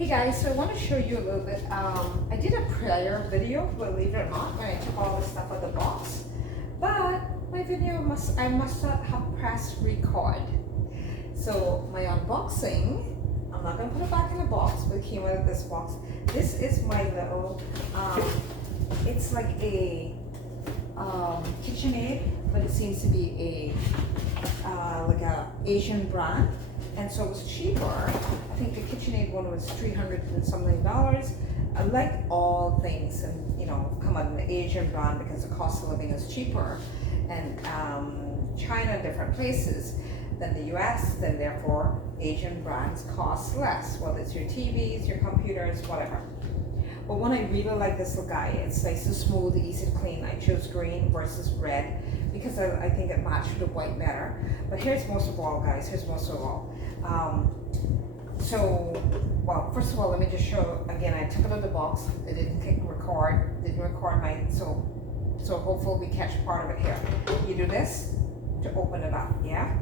Hey guys, so I want to show you a little bit. I did a prior video, believe it or not, when I took all the stuff out of the box. But my video I must not have pressed record. So my unboxing, I'm not going to put it back in the box, but it came out of this box. This is my little, it's like a KitchenAid, but it seems to be like a Asian brand. And so it was cheaper. I think the KitchenAid one was $300 and something. I like all things, and come out in the Asian brand because the cost of living is cheaper, and China, different places than the U.S. Then therefore Asian brands cost less. Whether it's your TVs, your computers, whatever. But one I really like this little guy. It's nice and smooth, easy to clean. I chose green versus red because I think it matched the white better. But here's most of all, guys. Here's most of all. Well, first of all, let me just show again. I took it out of the box. It didn't record. Didn't record my so hopefully we catch part of it here. You do this to open it up, yeah.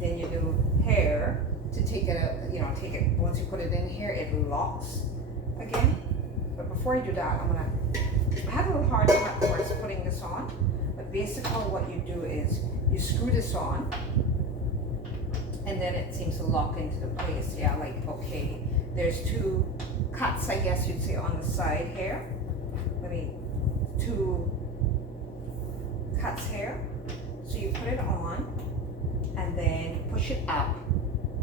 Then you do here to take it out. Take it once you put it in here, it locks again. But before I do that, I had a little hard time at first putting this on. But basically, what you do is you screw this on. And then it seems to lock into the place. Yeah, like, okay, there's two cuts, I guess you'd say, on the side here. Two cuts here. So you put it on, and then push it up,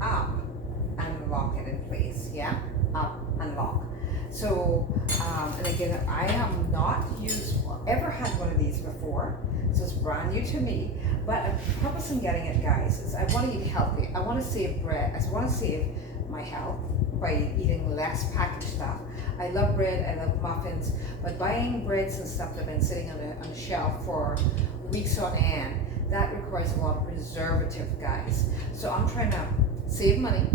and lock it in place. Yeah, up and lock. So, and again, I have not ever had one of these before. So it's brand new to me. But the purpose in getting it, guys, is I want to eat healthy. I want to save bread. I want to save my health by eating less packaged stuff. I love bread. I love muffins. But buying breads and stuff that have been sitting on the shelf for weeks on end, that requires a lot of preservative, guys. So I'm trying to save money,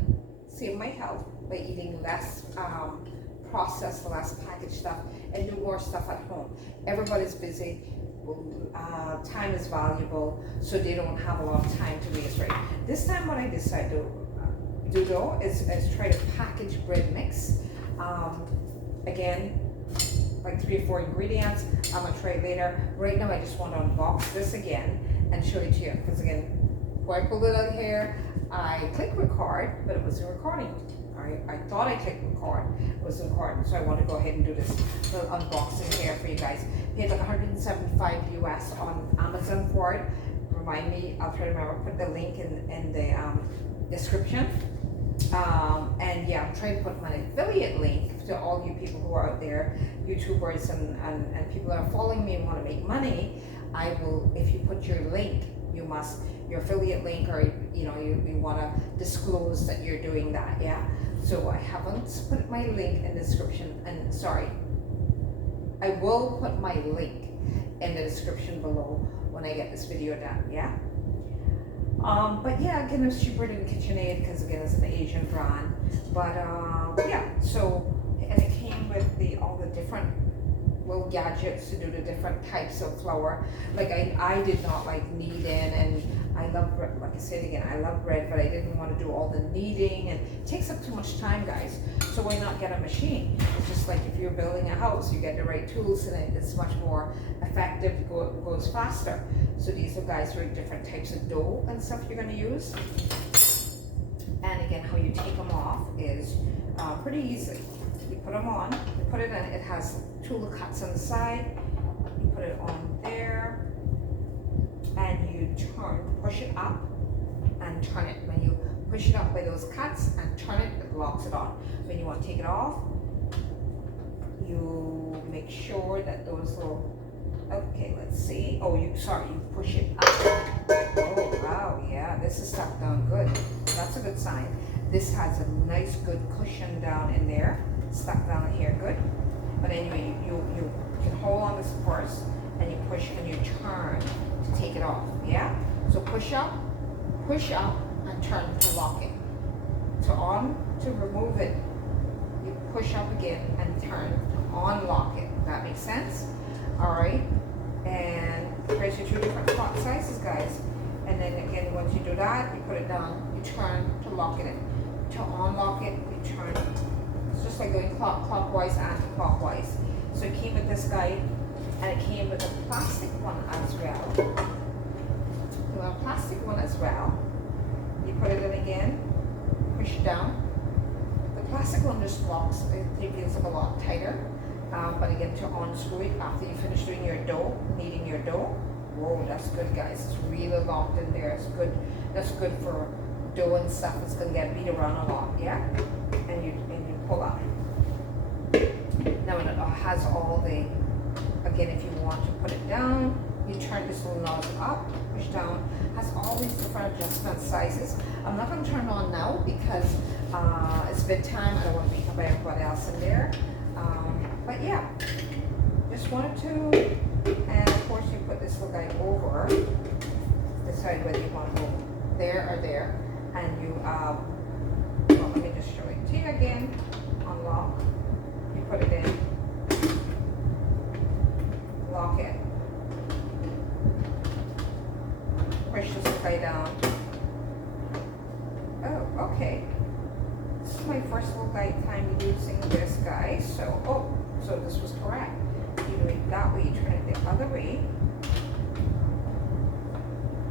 save my health by eating less processed, less packaged stuff, and do more stuff at home. Everybody's busy. Time is valuable, so they don't have a lot of time to waste, right? This time what I decided to do though is try to package bread mix. Again, like 3 or 4 ingredients. I'm gonna try it later. Right now I just want to unbox this again and show it to you, because again, when I pulled it out here, I clicked record, but it wasn't recording. I thought I clicked record, it wasn't recording, so I want to go ahead and do this little unboxing here for you guys. Paid like $175 US on Amazon for it. Remind me, I'll try to remember, put the link in the description. And yeah, I'm trying to put my affiliate link to all you people who are out there, YouTubers and people that are following me and want to make money. I will, if you put your link, your affiliate link, or you want to disclose that you're doing that, yeah. So I haven't put my link in the description, and sorry, I will put my link in the description below when I get this video done, yeah. But yeah, again, it's cheaper than KitchenAid because again, it's an Asian brand. But yeah, so, and it came with all the different little gadgets to do the different types of flour. Like I did not like kneading, and I love bread. Like I said again, I love bread, but I didn't want to do all the kneading, and it takes up too much time, guys. So why not get a machine? It's just like if you're building a house, you get the right tools in it, it's much more effective, goes faster. So these are, guys, are different types of dough and stuff you're going to use. And again, how you take them off is pretty easy. You put them on, you put it in, it has 2 little cuts on the side, you put it on there, and you push it up and turn it. When you push it up by those cuts and turn it, it locks it on. When you want to take it off, you make sure that those little, okay, let's see. Oh, you push it up. Oh, wow, yeah, this is stuck down good. That's a good sign. This has a nice, good cushion down in there. Stuck down here, good. But anyway, you can hold on this first, and you push and you turn to take it off, yeah? So push up, and turn to lock it. To remove it, you push up again and turn to unlock it. That makes sense? All right. And here's your 2 different pot sizes, guys. And then again, once you do that, you put it down, you turn to lock it in. To unlock it, you turn It's just like going clockwise, anti-clockwise. So it came with this guide, and it came with a plastic one as well. A plastic one as well. You put it in again, push down. The plastic one just locks, it feels like a lot tighter. But again, to unscrew it after you finish doing your dough, kneading your dough. Whoa, that's good, guys. It's really locked in there. It's good. That's good for dough and stuff. It's gonna get beat around a lot, yeah. And you pull up. Now it has all the. Again, if you want to put it down, you turn this little nozzle up, push down. Has all these different adjustment sizes. I'm not going to turn it on now because it's bedtime. I don't want to wake up everybody else in there. But yeah, just wanted to. And of course, you put this little guy over. Decide whether you want to go there or there. And you, well, let me just show it to you again. Unlock. You put it in. Lock it. Push this guy down. Oh, okay. This is my first little guide time using this guy. So, so this was correct. You do it that way, you turn it the other way.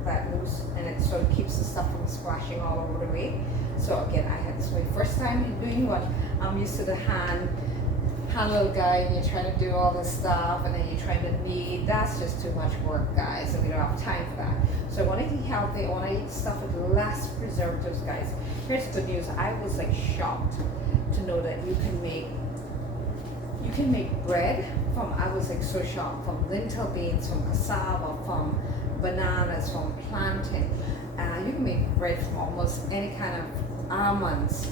That loose, and it sort of keeps the stuff from splashing all over the way. So again, this is my first time doing what I'm used to the hand little guy, and you're trying to do all this stuff, and then you're trying to knead. That's just too much work, guys, and we don't have time for that. So I want to eat healthy. I want to eat stuff with less preservatives, guys. Here's the good news. I was like shocked to know that you can make bread from, I was like so shocked, from lentil beans, from cassava, from bananas, from plantain. You can make bread from almost any kind of almonds.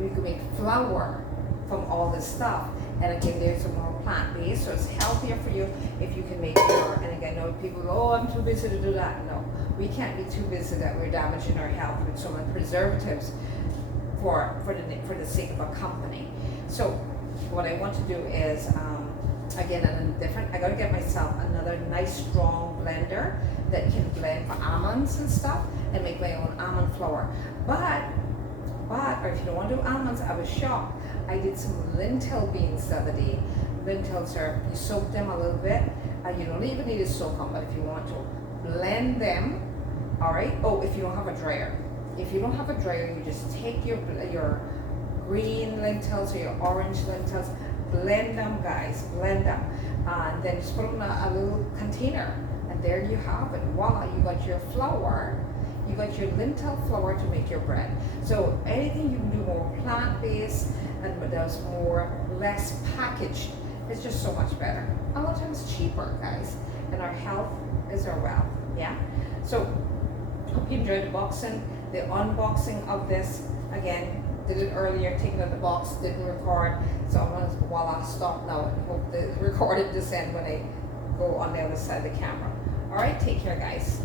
You can make flour from all this stuff, and again, there's a more plant-based, so it's healthier for you if you can make your. And again, I know people go, oh, I'm too busy to do that. No, we can't be too busy that we're damaging our health with so many preservatives for the sake of a company. So what I want to do is again, and different. I got to get myself another nice strong blender that can blend for almonds and stuff, and make my own almond flour. But or if you don't want to do almonds, I was shocked. I did some lentil beans the other day. Lentils are, you soak them a little bit. You don't even need to soak them, but if you want to blend them, all right. Oh, if you don't have a dryer. If you don't have a dryer, you just take your green lentils or your orange lentils, blend them, guys, blend them. And then just put them in a little container. And there you have it. Voila, you got your flour. You got your lentil flour to make your bread. So anything you can do more plant-based and there's less packaged, it's just so much better. A lot of times cheaper, guys. And our health is our wealth, yeah? So hope you enjoyed the unboxing of this. Again, did it earlier, taking out the box, didn't record. So I'm gonna, while I stop now and hope the recorded this end when I go on the other side of the camera. All right, take care, guys.